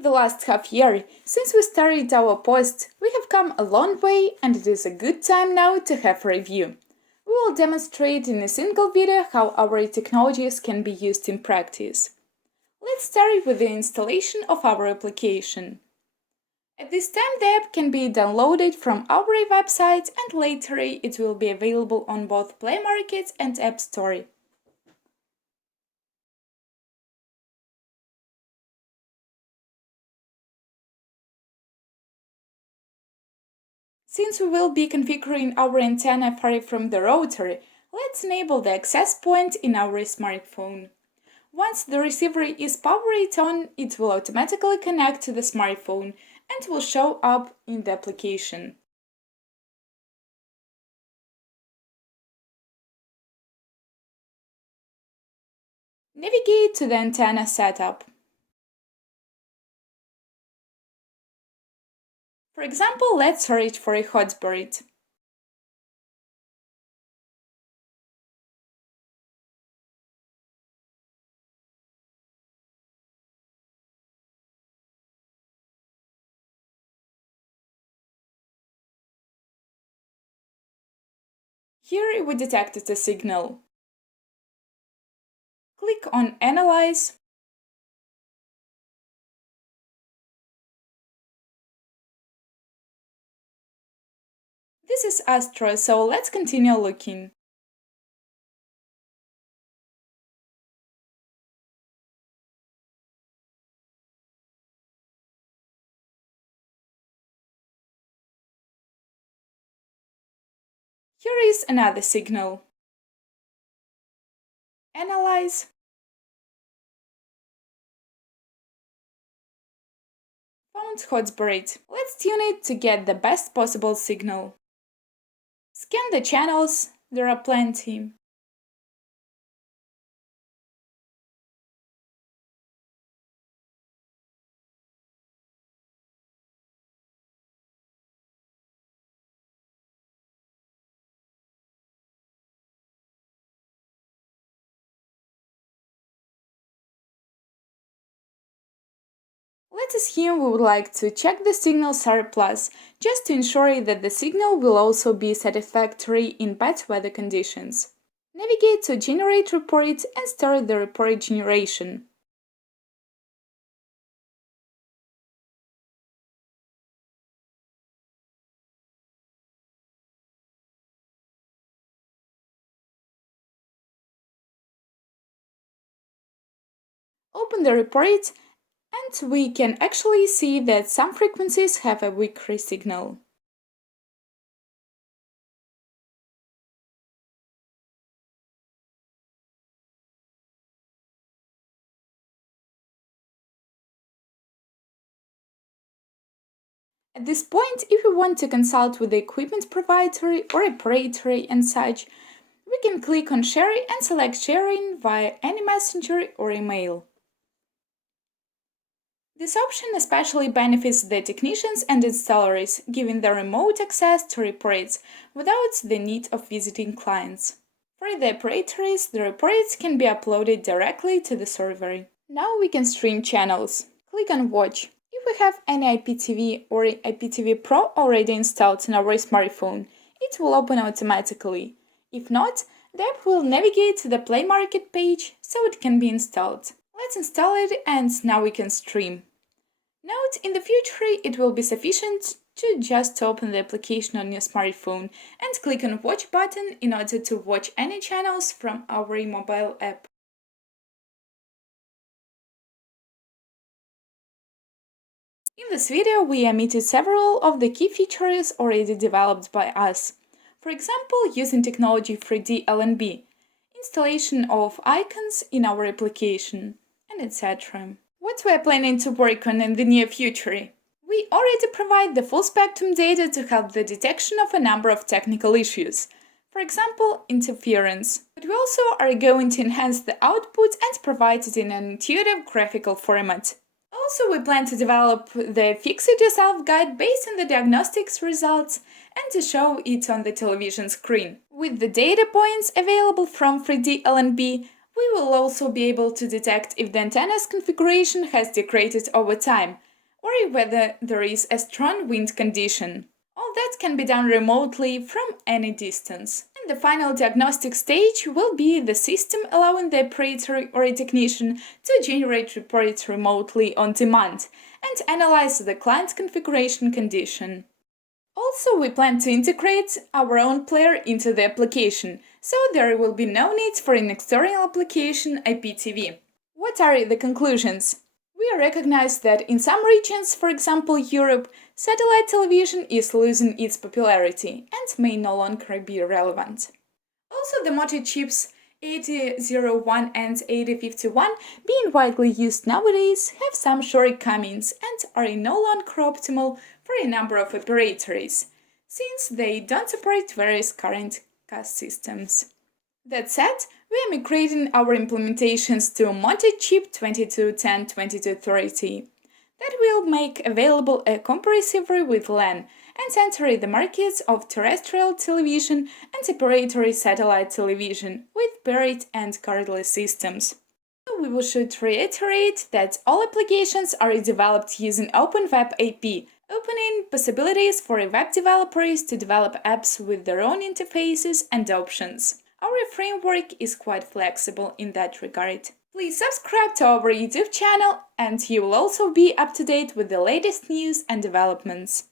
In the last half year, since we started our post, we have come a long way and it is a good time now to have a review. We will demonstrate in a single video how our technologies can be used in practice. Let's start with the installation of our application. At this time, the app can be downloaded from our website and later it will be available on both Play Market and App Store. Since we will be configuring our antenna far from the router, let's enable the access point in our smartphone. Once the receiver is powered on, it will automatically connect to the smartphone and will show up in the application. Navigate to the antenna setup. For example, let's search for a hotbird. Here we detected a signal. Click on Analyze. This is Astra, so let's continue looking. Here is another signal. Analyze. Found hotbird. Let's tune it to get the best possible signal. Scan the channels, there are plenty. Let us here we would like to check the signal SAR+, just to ensure that the signal will also be satisfactory in bad weather conditions. Navigate to Generate Report and start the report generation. Open the report and we can actually see that some frequencies have a weaker signal. At this point, if we want to consult with the equipment provider or operator and such, we can click on Share and select sharing via any messenger or email. This option especially benefits the technicians and installers, giving them remote access to reports without the need of visiting clients. For the operators, the reports can be uploaded directly to the server. Now we can stream channels. Click on Watch. If we have any IPTV or IPTV Pro already installed in our smartphone, it will open automatically. If not, the app will navigate to the Play Market page so it can be installed. Let's install it and now we can stream. Note, in the future it will be sufficient to just open the application on your smartphone and click on Watch button in order to watch any channels from our mobile app. In this video, we omitted several of the key features already developed by us. For example, using technology 3D LNB, installation of icons in our application, and etc. What we are planning to work on in the near future? We already provide the full spectrum data to help the detection of a number of technical issues, for example, interference. But we also are going to enhance the output and provide it in an intuitive graphical format. Also, we plan to develop the Fix-It-Yourself guide based on the diagnostics results and to show it on the television screen. With the data points available from 3D LNB, we will also be able to detect if the antenna's configuration has degraded over time or whether there is a strong wind condition. All that can be done remotely from any distance. And the final diagnostic stage will be the system allowing the operator or a technician to generate reports remotely on demand and analyze the client's configuration condition. Also, we plan to integrate our own player into the application, so there will be no need for an external application IPTV. What are the conclusions? We recognize that in some regions, for example Europe, satellite television is losing its popularity and may no longer be relevant. Also, the Moto chips 8001 and 8051, being widely used nowadays, have some shortcomings and are no longer optimal for a number of operators, since they don't support various current CAS systems. That said, we are migrating our implementations to Moto Chip 2210-2230. That will make available a combo receiver with LAN and enter the markets of terrestrial television and separatory satellite television with paired and cordless systems. We should reiterate that all applications are developed using OpenWeb API, opening possibilities for web developers to develop apps with their own interfaces and options. Our framework is quite flexible in that regard. Please subscribe to our YouTube channel and you will also be up to date with the latest news and developments.